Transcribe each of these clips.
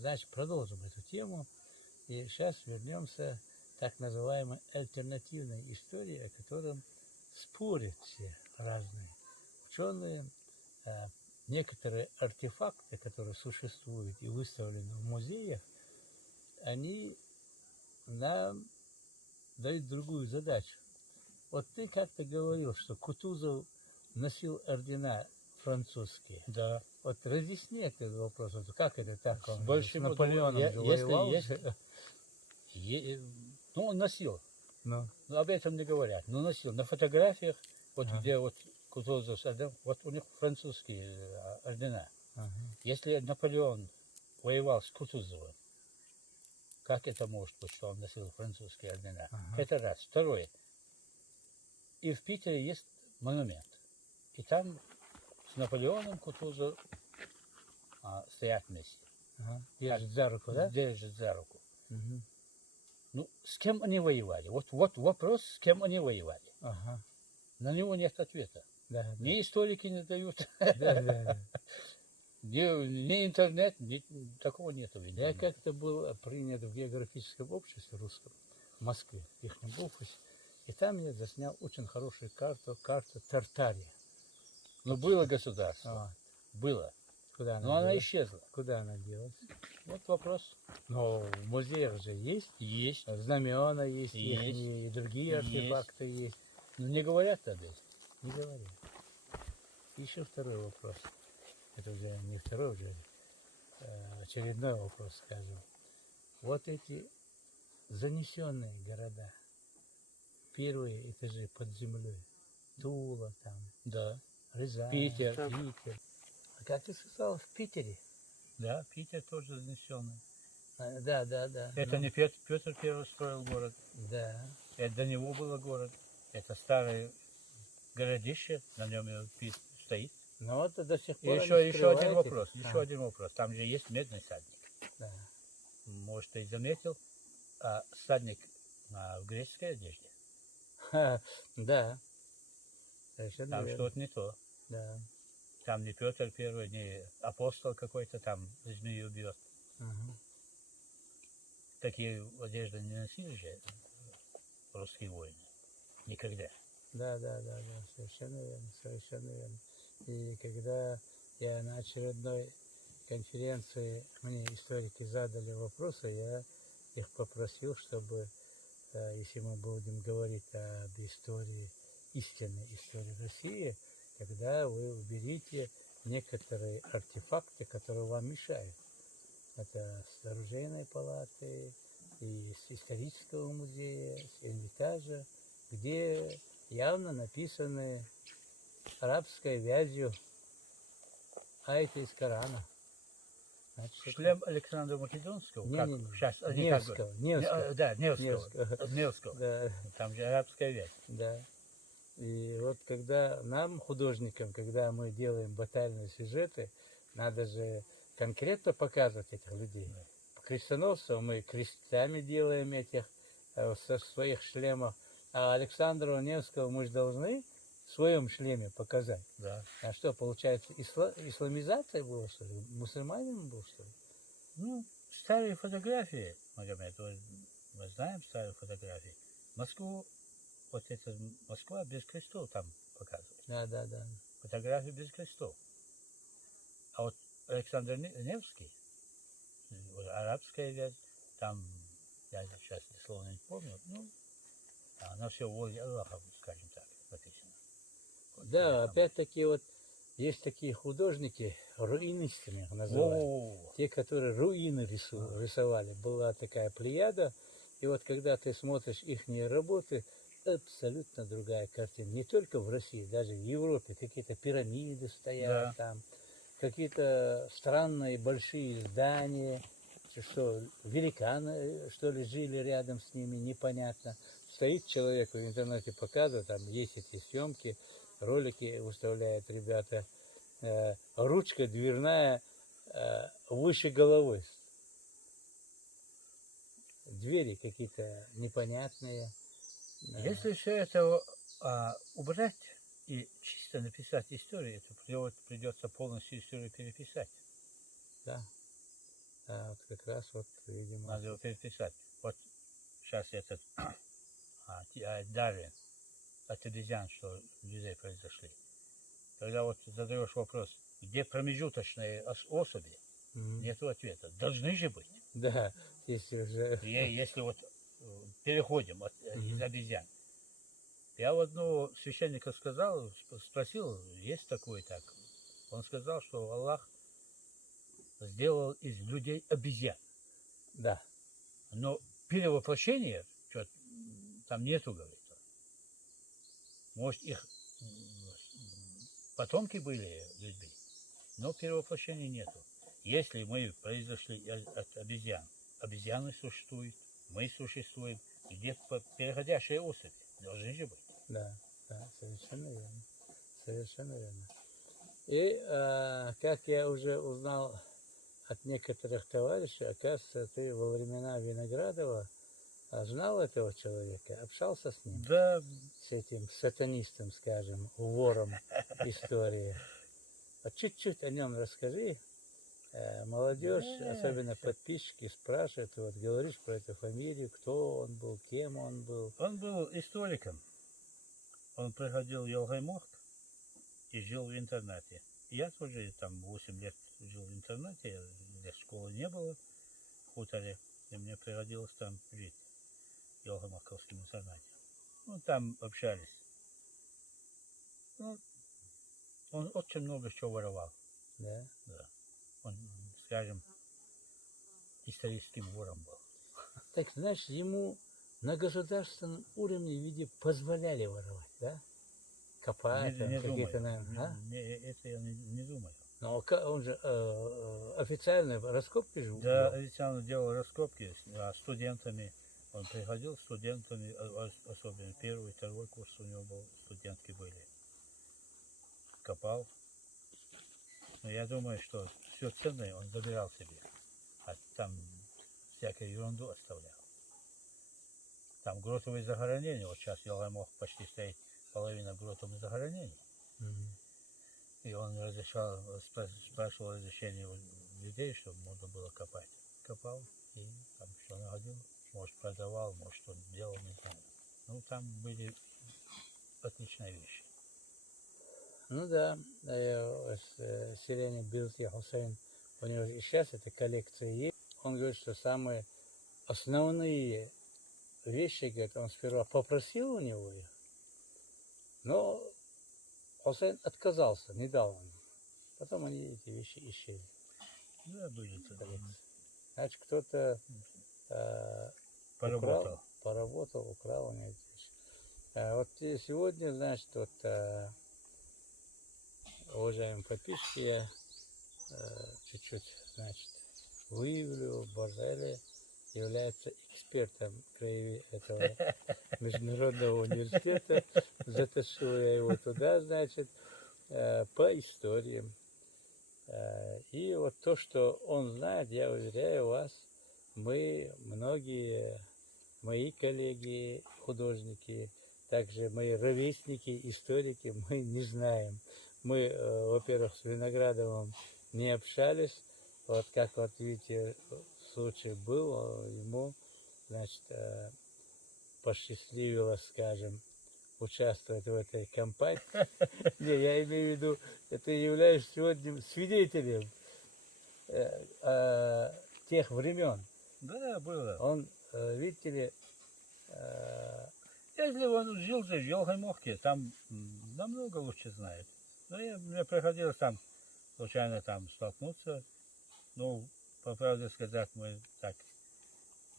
Значит, продолжим эту тему. И сейчас вернемся к так называемой альтернативной истории, о котором спорят все разные ученые. Некоторые артефакты, которые существуют и выставлены в музеях, они нам дают другую задачу. Вот ты как-то говорил, что Кутузов носил ордена французские. Да. Вот разъясни этот вопрос. Вот как это так? Он Больше с Наполеоном же воевал. Ну, он носил. Ну. Но об этом не говорят. Но носил. На фотографиях, вот Ага. где вот Кутузов, вот у них французские ордена. Ага. Если Наполеон воевал с Кутузовым, как это может быть, что он носил французские ордена? Ага. Это раз. Второе. И в Питере есть монумент. И там с Наполеоном Кутузов стоят вместе. Ага. Держит за руку, да? Держит за руку. Угу. Ну, с кем они воевали? Вот вопрос, с кем они воевали. Ага. На него нет ответа. Да, Ни историки не дают, да. ни интернет, такого нету. Я как-то был принят в географическом обществе русском в Москве, в их офисе. И там я заснял очень хорошую карту Тартарии. Ну, было государство. Было. Куда она Но она делась? исчезла. Куда она делась? Вот вопрос. Но в музеях же есть. Есть. Знамена есть. Есть. И другие артефакты есть. Но не говорят об этом. Не говорят. Еще второй вопрос. Это уже не второй, уже очередной вопрос, скажем. Вот эти занесенные города, первые этажи под землей, Тула там, Да. Рязань, Питер. Питер. А как ты сказал, в Питере? Да, Питер тоже занесенный. Да. Это не Петр Первый строил город. Да. Это до него было город. Это старое городище, на нем стоит. Но это до сих И пор еще один вопрос. Еще один вопрос. Там же есть медный всадник. Да. Может, ты заметил, всадник в греческой одежде. Да. Совершенно Там верно. что-то не то. Да. Там не Петр Первый, не апостол какой-то там змею бьет. Ага. Такие одежды не носили же русские воины. Никогда. Да, совершенно верно. И когда я на очередной конференции, мне историки задали вопросы, я их попросил, чтобы, если мы будем говорить об истории, истинной истории России, тогда вы уберите некоторые артефакты, которые вам мешают. Это с оружейной палаты, и с исторического музея, с Эрмитажа, где явно написаны арабской вязью, а это из Корана. Значит, Шлем Александра Македонского? Невского. Невского. Да. Там же арабская вязь. Да. И вот когда нам, художникам, когда мы делаем батальные сюжеты, надо же конкретно показывать этих людей. Крестоносцев мы крестами делаем этих со своих шлемов, а Александру Невского мы же должны в своем шлеме показать. Да. А что, получается, исламизация была, что ли? Мусульманин был, что ли? Ну, старые фотографии, Магомед, мы знаем старые фотографии. Москву, вот это Москва без крестов там показывает. Да. Фотографии без крестов. А вот Александр Невский, арабская вязь, там, я сейчас словно не помню, ну, она все воле Аллаха, скажем так, написано. Вот да, опять-таки вот есть такие художники, руинистами их называют. Те, которые руины рисовали. Была такая плеяда, и вот когда ты смотришь их работы, абсолютно другая картина. Не только в России, даже в Европе какие-то пирамиды стоят там, какие-то странные большие здания, что великаны, что ли, жили рядом с ними, непонятно. Стоит человек, в интернете показывает, там есть эти съемки, ролики выставляют ребята, ручка дверная выше головы. Двери какие-то непонятные. Если все это убрать и чисто написать историю, это придется полностью историю переписать. Да. А вот как раз вот, видимо, Надо его переписать. Вот сейчас этот Дарвин от обезьян, что людей произошли. Когда вот задаешь вопрос, где промежуточные особи, нету ответа. Должны же быть. да, если уже... Если вот переходим из обезьян. Я вот одного священника сказал, спросил, есть такой так. Он сказал, что Аллах сделал из людей обезьян. Да. Но перевоплощения там нету, говорится. Может, их потомки были людьми, но перевоплощения нету. Если мы произошли от обезьян, обезьяны существуют, мы существуем, где переходящие особи должны же быть. Да, совершенно верно. Совершенно верно. И как я уже узнал от некоторых товарищей, оказывается, ты во времена Виноградова знал этого человека, общался с ним? Да. С этим сатанистом, скажем, вором истории. Вот чуть-чуть о нем расскажи. Молодежь, особенно подписчики, спрашивают, вот говоришь про эту фамилию, кто он был, кем он был. Он был историком. Он приходил в Елгаймохт и жил в интернате. Я тоже там 8 лет жил в интернате, где школы не было в хуторе, и мне приходилось там жить в Елгаймохтовском интернате. Ну, там общались. Ну, он очень много чего воровал. Да? Да. Он, скажем, историческим вором был. Так, знаешь, ему на государственном уровне, видимо, позволяли воровать, да? Копать, какие-то, наверное, это я не думаю. Но он же официально раскопки же? Да, официально делал раскопки с студентами. Он приходил с студентами, особенно первый, второй курс у него был, студентки были. Копал. Но я думаю, что все ценное он забирал себе. А там всякую ерунду оставлял. Там гротовые захоронения. Вот сейчас Елгаймохт почти стоит половина гротовых захоронений. И он спрашивал разрешение у людей, чтобы можно было копать. Копал и там все находил. Может, продавал, может, он делал, не знаю. Ну, там были отличные вещи. Ну да, селение Билти Хусейн, у него и сейчас эта коллекция есть. Он говорит, что самые основные вещи, говорит, он сперва попросил у него их, но Хусейн отказался, не дал ему. Потом они эти вещи исчезли. Да, были тогда. Значит, кто-то поработал, украл у него эти вещи. Вот сегодня, значит, вот уважаемые подписчики, я чуть-чуть, значит, выявлю, Борзели является экспертом этого международного университета. Затащил я его туда, значит, по историям. И вот то, что он знает, я уверяю вас, многие мои коллеги, художники, также мои ровесники, историки, мы не знаем. Мы, во-первых, с Виноградовым не общались. Вот как вот видите, случай был, ему, значит, посчастливилось, скажем, участвовать в этой кампании. Не, я имею в виду, это являюсь сегодня свидетелем тех времен. Да, было. Он, видите ли, если он жил в Елгаймохте, там намного лучше знает. Но мне приходилось там случайно там столкнуться. Ну, по правде сказать, мы так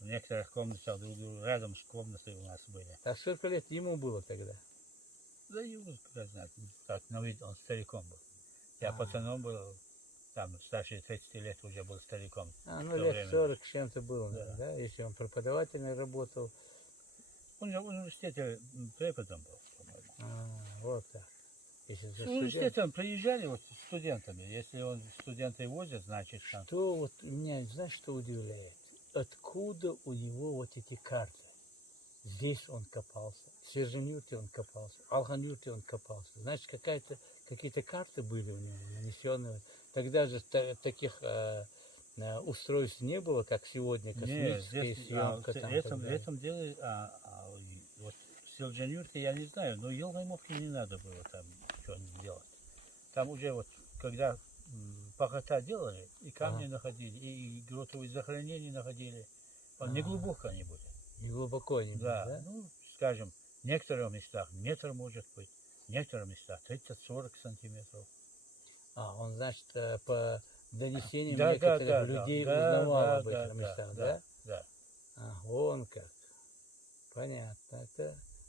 в некоторых комнатах рядом с комнатой у нас были. А сколько лет ему было тогда? Да ему, как знать, так, на вид он стариком был. Я пацаном был, там, старше 30 лет уже был стариком. Ну лет 40 с чем-то было, да, если он преподавательно работал. Он же в университете преподом был, по-моему. Вот так. С университетом приезжали вот с студентами. Если он студенты возят, значит... Там... Что вот меня, знаешь, что удивляет? Откуда у него вот эти карты? Здесь он копался, в Сержанюте он копался, в Алганюте он копался. Значит, какие-то карты были у него нанесенные. Тогда же таких устройств не было, как сегодня, космическая съемка. Там, в этом деле, вот в Селджан-Юрте я не знаю, но Елгаймовке не надо было там что-нибудь делать. Там уже вот, когда пахота делали, и камни находили, и гротовые захоронения находили, не глубоко они были. Не глубоко они были, Да, да? ну, скажем, в некоторых местах метр может быть, в некоторых местах 30-40 сантиметров. Он, значит, по донесениям Да, некоторых людей узнавал об этих местах, да? Да. Вон как. Понятно.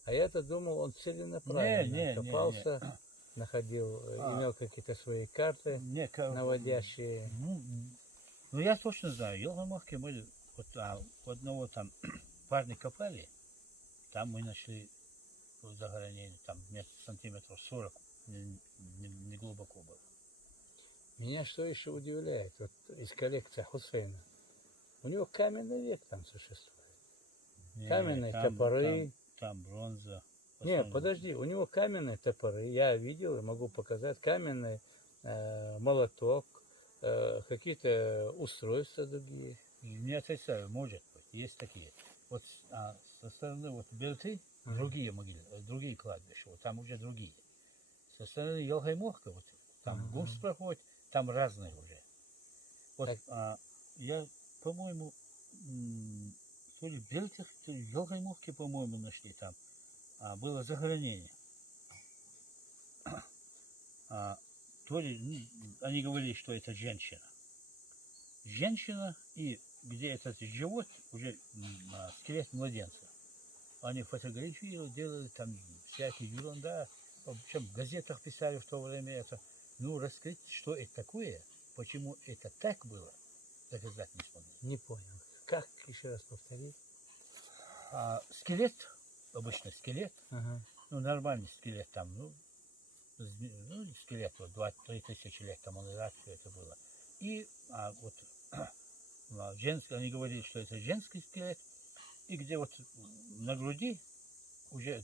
А я-то думал, он целенаправленно копался, находил, имел какие-то свои карты наводящие. Ну, я точно знаю, Елгаймовке мы вот у одного там парня копали, там мы нашли захоронение, там сантиметров 40, не глубоко было. Меня что еще удивляет, вот из коллекции Хусейна, у него каменный век там существует. Каменные топоры. Там бронза. Не, подожди, у него каменные топоры, я видел и могу показать, каменный молоток, какие-то устройства другие. Не отрицаю, может быть, есть такие. Вот со стороны вот Белты, другие могилы, другие кладбища, вот там уже другие. Со стороны Елгаймовка, вот там Гумс проходит, там разные уже. Вот я, по-моему, то ли в Белтах, то ли в Елгаймовке, по-моему, нашли там. Было захоронение. То ли, они говорили, что это женщина. Женщина, и где этот живот, уже скелет младенца. Они фотографировали, делали там всякие ерунда. Причем в газетах писали в то время это. Ну, раскрыть, что это такое, почему это так было, доказать не смогли. Не понял. Как? Еще раз повтори. Скелет, обычный скелет, ну, нормальный скелет там, скелет, вот 2-3 тысячи лет тому назад все это было. И вот женский, они говорили, что это женский скелет, и где вот на груди уже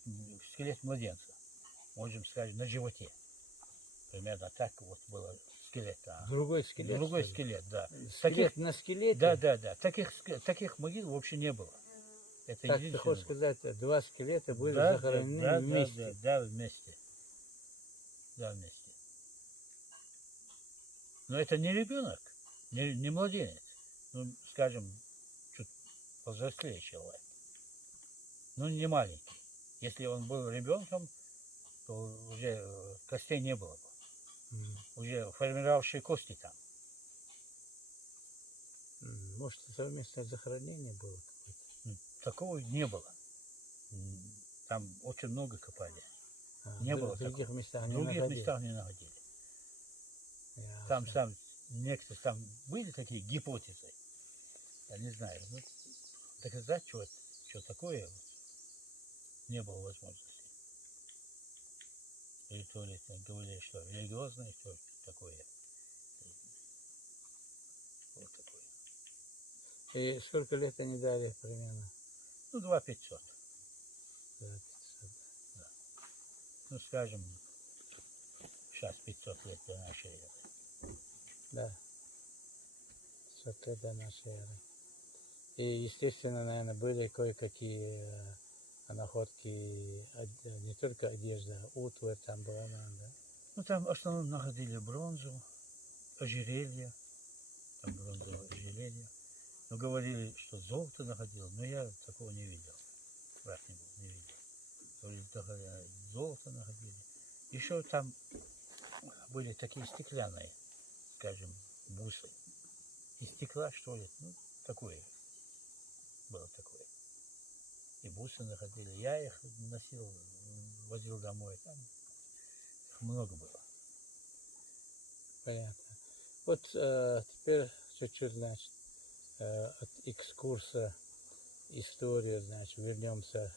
скелет младенца, можем сказать, на животе. Примерно так вот было скелет. Другой скелет? Другой скелет, да. Скелет на скелете? Да. Таких могил вообще не было. Это так ты хочешь сказать, два скелета были захоронены вместе? Да, вместе. Да, вместе. Но это не ребенок, не младенец. Ну, скажем, чуть повзрослее человек. Ну, не маленький. Если он был ребенком, то уже костей не было бы. Уже формировавшие кости там. Может, совместное захоронение было какое-то? Такого не было. Там очень много копали. Не было в других местах не находили. Там некоторые там были такие гипотезы. Я не знаю. Ну, доказать, что такое, не было возможности. Или то ли говорили, что религиозное, что такое. Вот такое. И сколько лет они дали примерно? Ну, 2500. 2500. Да. Ну, скажем, сейчас 500 лет до нашей эры. Да. 500 лет до нашей эры. И, естественно, наверное, были кое-какие находки, не только одежда, утварь там была, наверное, да? Ну, там в основном находили бронзу, ожерелье, там бронзовое ожерелье. Но говорили, что золото находил, но я такого не видел. Брат не видел. Говорили, золото находили. Еще там были такие стеклянные, скажем, бусы. Из стекла, что ли, ну, такое. Было такое. И бусы находили. Я их носил, возил домой. Там их много было. Понятно. Вот теперь чуть-чуть, значит, от экскурса историю, значит, вернемся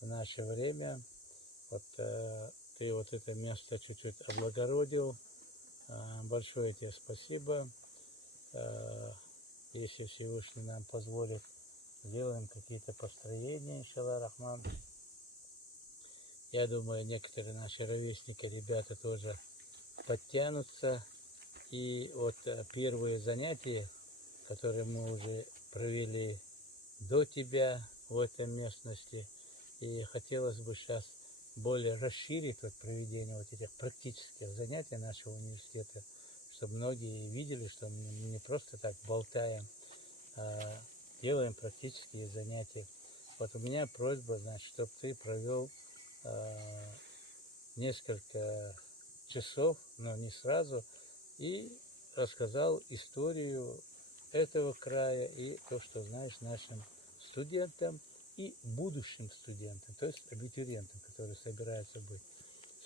в наше время. Вот ты вот это место чуть-чуть облагородил. Большое тебе спасибо. Если Всевышний нам позволит, сделаем какие-то построения, иншаллах рахман. Я думаю, некоторые наши ровесники, ребята тоже подтянутся. И вот первые занятия которые мы уже провели до тебя в этой местности. И хотелось бы сейчас более расширить вот проведение вот этих практических занятий нашего университета, чтобы многие видели, что мы не просто так болтаем, а делаем практические занятия. Вот у меня просьба, значит, чтобы ты провел несколько часов, но не сразу, и рассказал историю этого края и то, что знаешь, нашим студентам и будущим студентам, то есть абитуриентам, которые собираются быть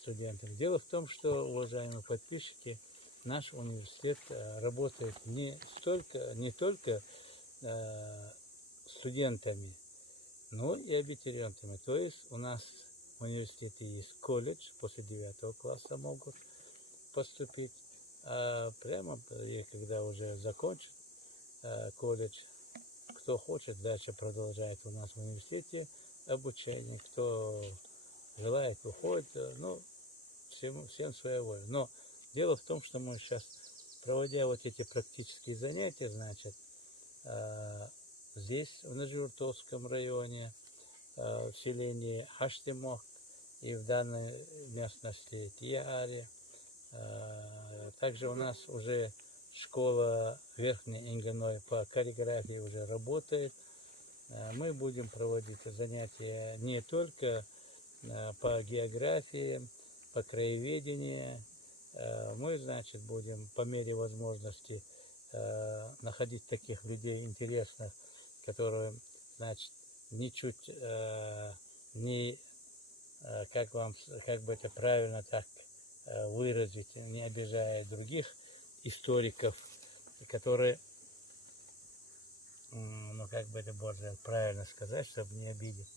студентами. Дело в том, что, уважаемые подписчики, наш университет работает не только студентами, но и абитуриентами. То есть у нас в университете есть колледж, после 9 класса могут поступить, а прямо когда уже закончат колледж, кто хочет, дальше продолжает у нас в университете обучение, кто желает, уходит, ну, всем своя воля. Но дело в том, что мы сейчас, проводя вот эти практические занятия, значит, здесь, в Наджуртовском районе, в селении Хаштимох и в данной местности Тияаре. Также у нас уже школа Верхней Ингоной по каллиграфии уже работает. Мы будем проводить занятия не только по географии, по краеведению. Мы, значит, будем по мере возможности находить таких людей интересных, которые, значит, ничуть не, как бы это правильно так выразить, не обижая других историков, которые, ну как бы это можно правильно сказать, чтобы не обидеть,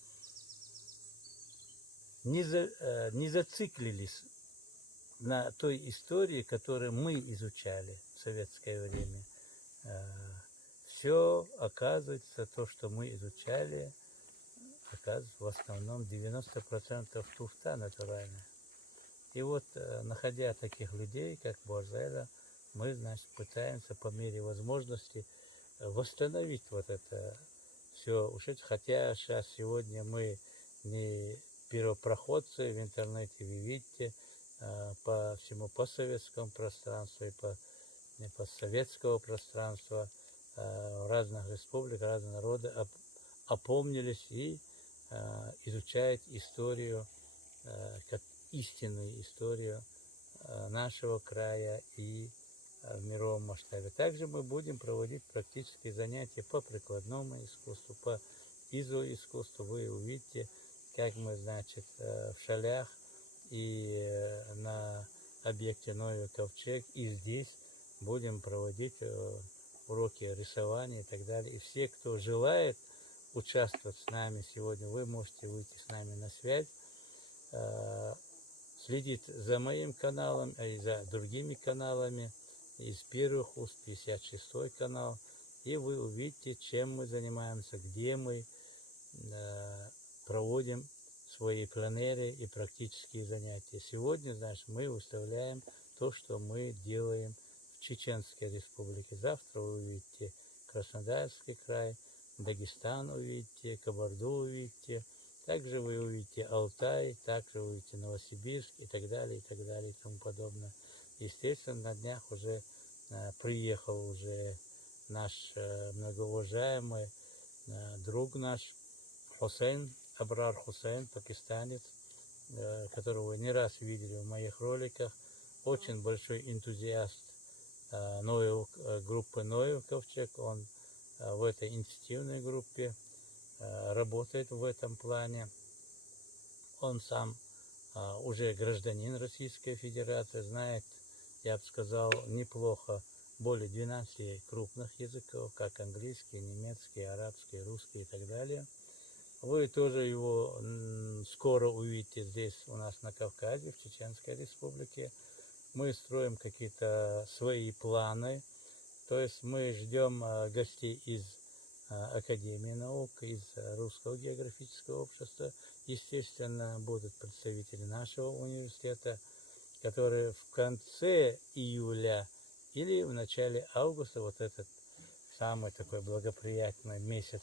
не зациклились на той истории, которую мы изучали в советское время. Все, оказывается, то, что мы изучали, оказывается, в основном 90% туфта натуральная. И вот, находя таких людей, как Борзайда, мы, значит, пытаемся по мере возможности восстановить вот это все. Хотя сейчас сегодня мы не первопроходцы в интернете, вы видите, по всему постсоветскому пространству и по постсоветского пространства разных республик, разных народов опомнились и изучают историю, как истинную историю нашего края и в мировом масштабе. Также мы будем проводить практические занятия по прикладному искусству, по изоискусству. Вы увидите, как мы, значит, в Шалях и на объекте Новый Ковчег, и здесь будем проводить уроки рисования и так далее. И все, кто желает участвовать с нами сегодня, вы можете выйти с нами на связь, следить за моим каналом и за другими каналами, из первых уст 56-й канал, и вы увидите, чем мы занимаемся, где мы проводим свои пленеры и практические занятия. Сегодня, значит, мы выставляем то, что мы делаем в Чеченской республике. Завтра вы увидите Краснодарский край, Дагестан увидите, Кабарду увидите. Также вы увидите Алтай, также вы увидите Новосибирск и так далее, и тому подобное. Естественно, на днях уже приехал уже наш многоуважаемый друг наш Хусейн, Абрар Хусейн, пакистанец, которого вы не раз видели в моих роликах. Очень большой энтузиаст группы Новый Ковчег. Он в этой инициативной группе работает в этом плане. Он сам уже гражданин Российской Федерации, знает, я бы сказал, неплохо более 12 крупных языков, как английский, немецкий, арабский, русский и так далее. Вы тоже его скоро увидите здесь у нас на Кавказе, в Чеченской Республике. Мы строим какие-то свои планы, то есть мы ждем гостей из Академии наук, из Русского географического общества. Естественно, будут представители нашего университета, которые в конце июля или в начале августа, вот этот самый такой благоприятный месяц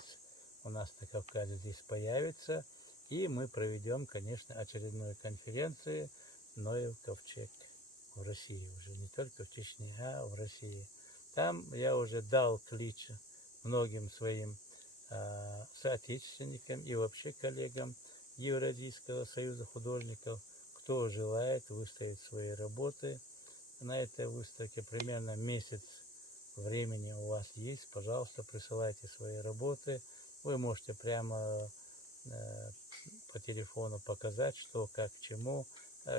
у нас на Кавказе здесь появится. И мы проведем, конечно, очередную конференцию «Ноев ковчег» в России уже, не только в Чечне, а в России. Там я уже дал клич многим своим соотечественникам и вообще коллегам Евразийского союза художников, кто желает выставить свои работы на этой выставке. Примерно месяц времени у вас есть, пожалуйста, присылайте свои работы. Вы можете прямо по телефону показать, что, как, к чему.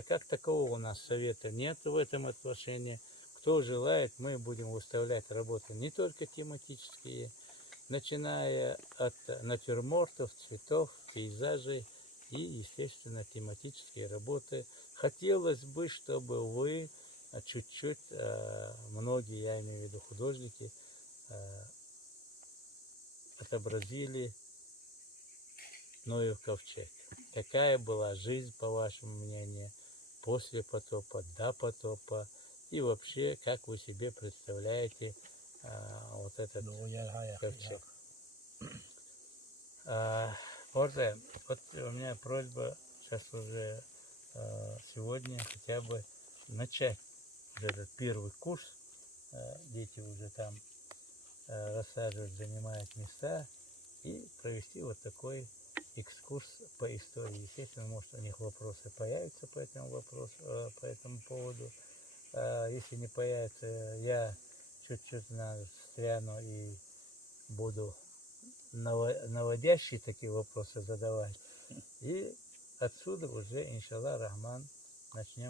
Как такового у нас совета нет в этом отношении. Кто желает, мы будем выставлять работы не только тематические, начиная от натюрмортов, цветов, пейзажей и, естественно, тематические работы. Хотелось бы, чтобы вы чуть-чуть, многие, я имею в виду художники, отобразили Ноев ковчег. Какая была жизнь, по вашему мнению, после потопа, до потопа, и вообще, как вы себе представляете вот этот ковчег. Орзе, вот у меня просьба сейчас уже сегодня хотя бы начать уже этот первый курс. Дети уже там рассаживают, занимают места, и провести вот такой экскурс по истории. Естественно, может, у них вопросы появятся по этому вопросу, по этому поводу. Если не появится, я чуть-чуть встряну и буду наводящие такие вопросы задавать. И отсюда уже, иншаллах рахман, начнем